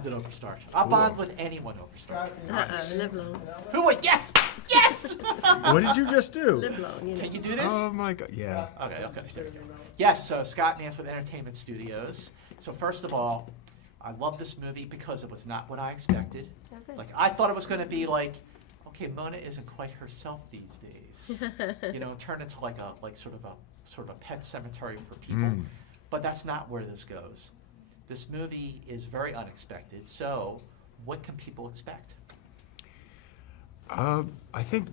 bonded over starch. I'll bond with anyone over starch. Live long. Who would? Yes! Yes! What did you just do? Live long, you know. Can you do this? Oh my God! Yeah. Okay. Yes, so Scott Nance with Entertainment Studios. So first of all, I love this movie because it was not what I expected. Okay. Like, I thought it was going to be like, okay, Mona isn't quite herself these days. Turn into like sort of a pet cemetery for people. But that's not where this goes. This movie is very unexpected. So, what can people expect? I think.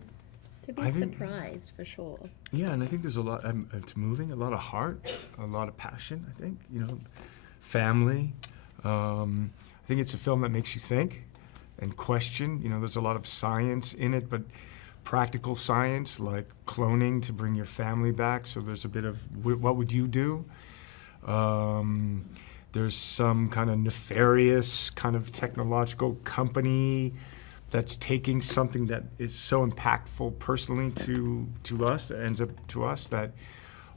To be surprised, for sure. Yeah, and I think there's a lot. It's moving, a lot of heart, a lot of passion. I think family. I think it's a film that makes you think and question. There's a lot of science in it, but practical science like cloning to bring your family back. So there's a bit of what would you do? There's some kind of nefarious kind of technological company that's taking something that is so impactful personally to us, that ends up to us, that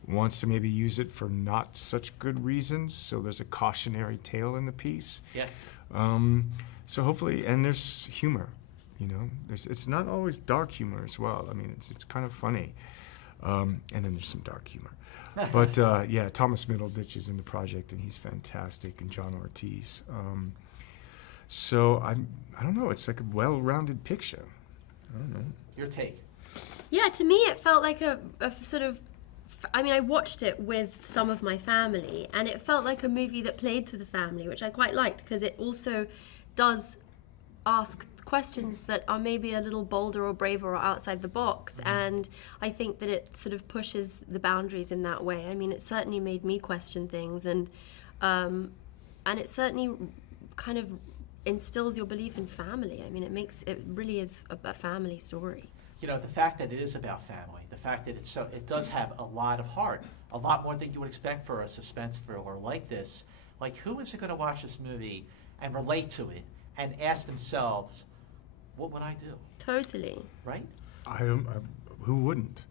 wants to maybe use it for not such good reasons. So there's a cautionary tale in the piece. Yeah. So hopefully, and there's humor. It's not always dark humor as well. I mean, it's kind of funny, and then there's some dark humor. But yeah, Thomas Middleditch is in the project, and he's fantastic, and John Ortiz. So I don't know. It's like a well-rounded picture. I don't know. Your take? Yeah, to me it felt like a sort of. I mean, I watched it with some of my family, and it felt like a movie that played to the family, which I quite liked because it also does ask questions that are maybe a little bolder or braver or outside the box, and I think that it sort of pushes the boundaries in that way. I mean, it certainly made me question things, and it certainly kind of instills your belief in family. I mean, it really is a family story. The fact that it is about family, the fact that it does have a lot of heart, a lot more than you would expect for a suspense thriller like this. Like, who is going to watch this movie and relate to it and ask themselves, what would I do? Totally. Right? Who wouldn't?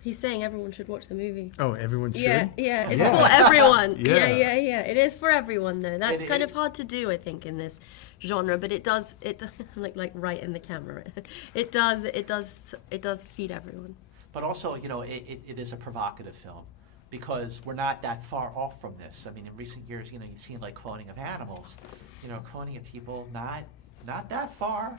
He's saying everyone should watch the movie. Oh, everyone should? Yeah, it's for everyone. Yeah. Yeah. It is for everyone, though. That's kind of hard to do, I think, in this genre, but it does like right in the camera. It does feed everyone. But also, it is a provocative film because we're not that far off from this. I mean, in recent years, you've seen like cloning of animals, cloning of people, not that far.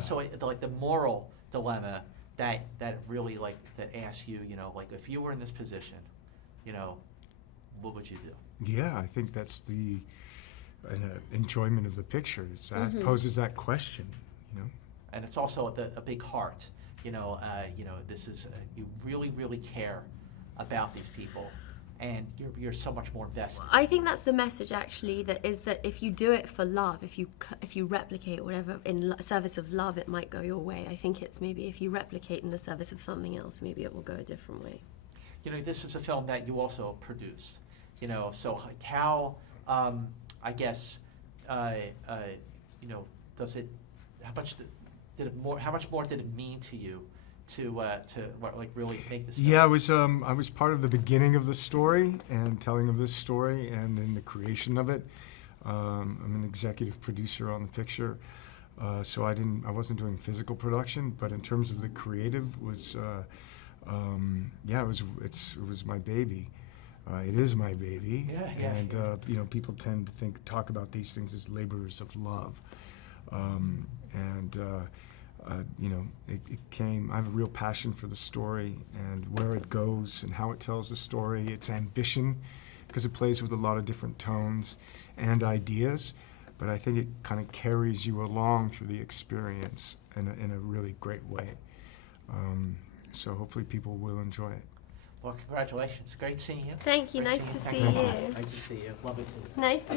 So like the moral dilemma that really that asks you, like, if you were in this position, what would you do? Yeah, I think that's the enjoyment of the picture. That poses that question, And it's also a big heart. This is you really, really care about these people, and you're so much more invested. I think that's the message, actually, that if you do it for love, if you replicate whatever in service of love, it might go your way. I think it's maybe if you replicate in the service of something else, maybe it will go a different way. This is a film that you also produced. So like how, I guess, does it? How much more did it mean to you to really make this film? Yeah, I was part of the beginning of the story and telling of this story and in the creation of it. I'm an executive producer on the picture, so I wasn't doing physical production, but in terms of the creative it was my baby. It is my baby. Yeah. And people tend to talk about these things as laborers of love. It came. I have a real passion for the story and where it goes and how it tells the story. Its ambition, because it plays with a lot of different tones and ideas, but I think it kind of carries you along through the experience in a really great way. So hopefully people will enjoy it. Well, congratulations. Great seeing you. Thank you. Nice to see you. Nice to see you. Lovely seeing you. Nice to see you.